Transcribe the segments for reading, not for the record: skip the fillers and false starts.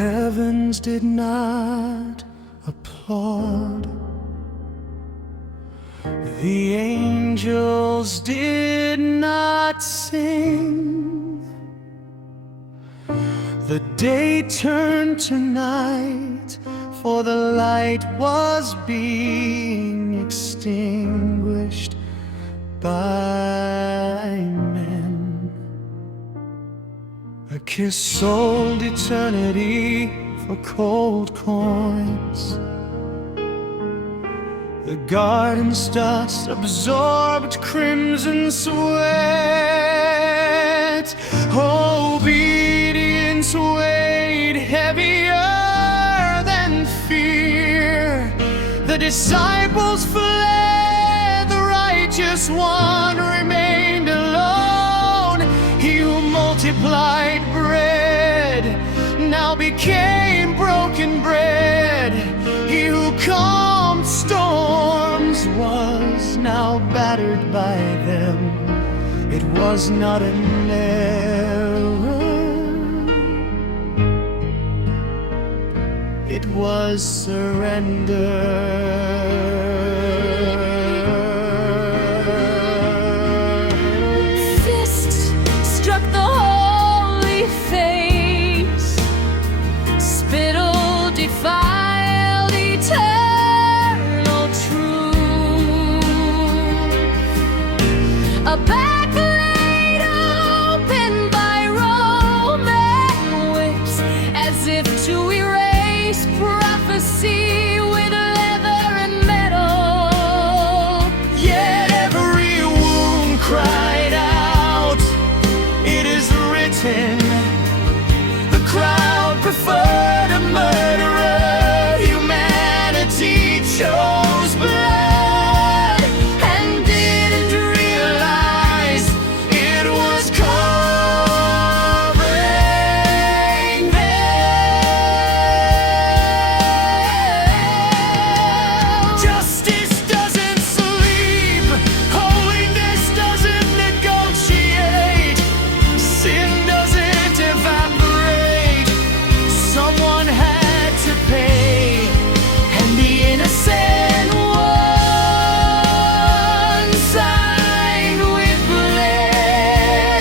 heavens did not applaud, the angels did not sing, the day turned to night, for the light was being extinguished by men. A kiss sold eternity for cold coins. The garden's dust absorbed crimson sweat. Obedience weighed heavier than fear. The disciples fled, the righteous one remained alone. He who multiplied bread now became broken bread. He who calmed storms was now battered by them. It was not an error, it was surrender. Defiled eternal truth. A back laid open by Roman whips, as if to erase prophecy with leather and metal. Yet every wound cried out, it is written. The crowd preferred a murderer. Chose blood and didn't realize it was covering them. Justice doesn't sleep, holiness doesn't negotiate, sin doesn't evaporate. Someone had to pay. Innocent one signed with blame.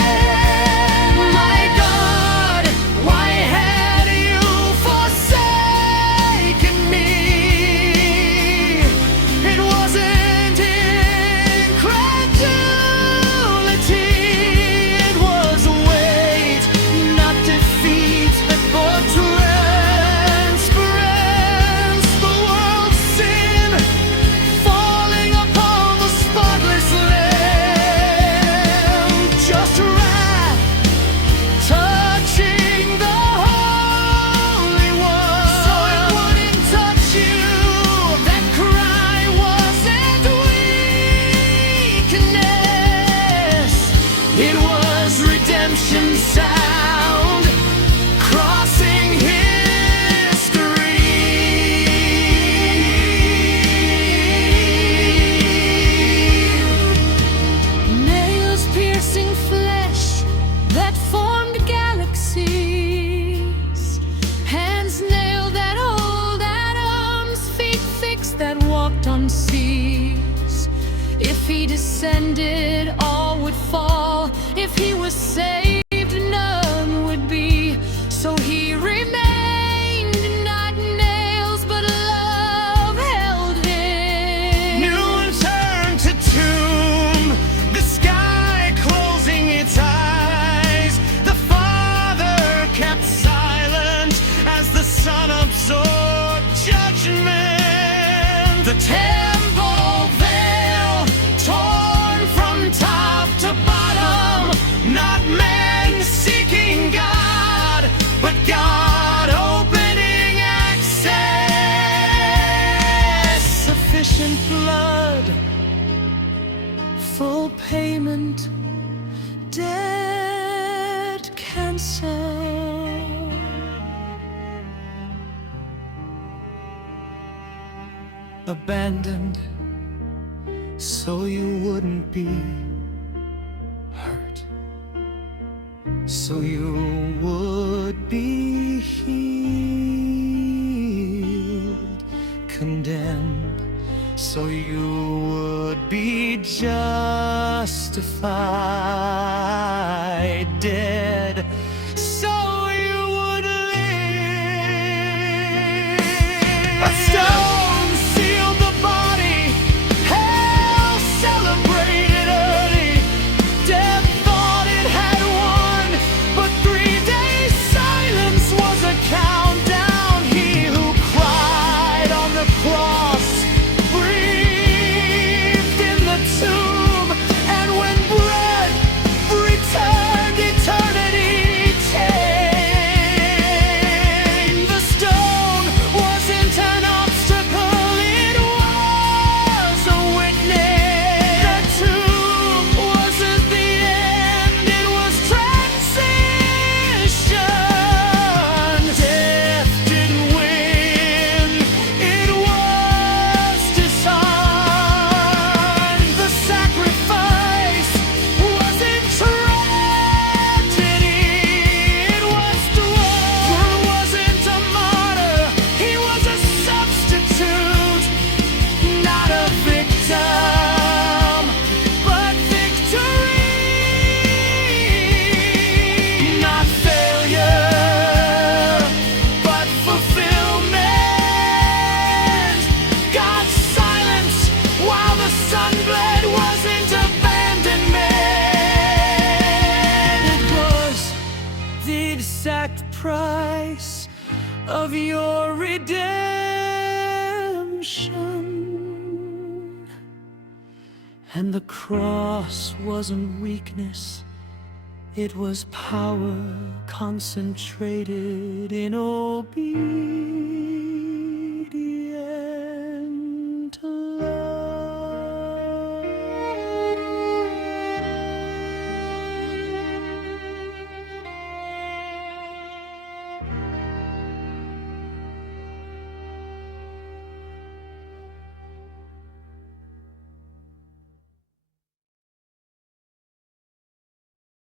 My God, why had you forsaken me? It wasn't incredulity, it was weight, not defeat, that brought redemption sound crossing history. Nails piercing flesh that formed galaxies, hands nailed that old Adam's, feet fixed that walked on seas. If he descended, all would fall. If he was saved, none would be. So he remained, not nails, but love held him. New one turned to tomb, the sky closing its eyes. The Father kept silent as the Son absorbed judgment. The temple veil torn from top to bottom, not man seeking God, but God opening access. Sufficient blood, full payment, dead cancer. Abandoned so you wouldn't be hurt, so you would be healed. so you would be justified, dead, so you would live. A stone sealed the body, hell celebrated early. Death thought it had won, but 3 days silence was a countdown. He who cried on the cross breathed in the tomb, and when bread returned, eternity changed. The stone wasn't an obstacle, it was a witness. The tomb wasn't the end, it was transition. Death didn't win, it was disarmed. The sacrifice wasn't tragedy, it was dwarf. He wasn't a martyr, he was a substitute, not a victim, but victory. Not failure, but fulfillment. God's silence while the sun bled wasn't abandonment. It was the exact price of your redemption. And the cross wasn't weakness, it was power concentrated in obedience.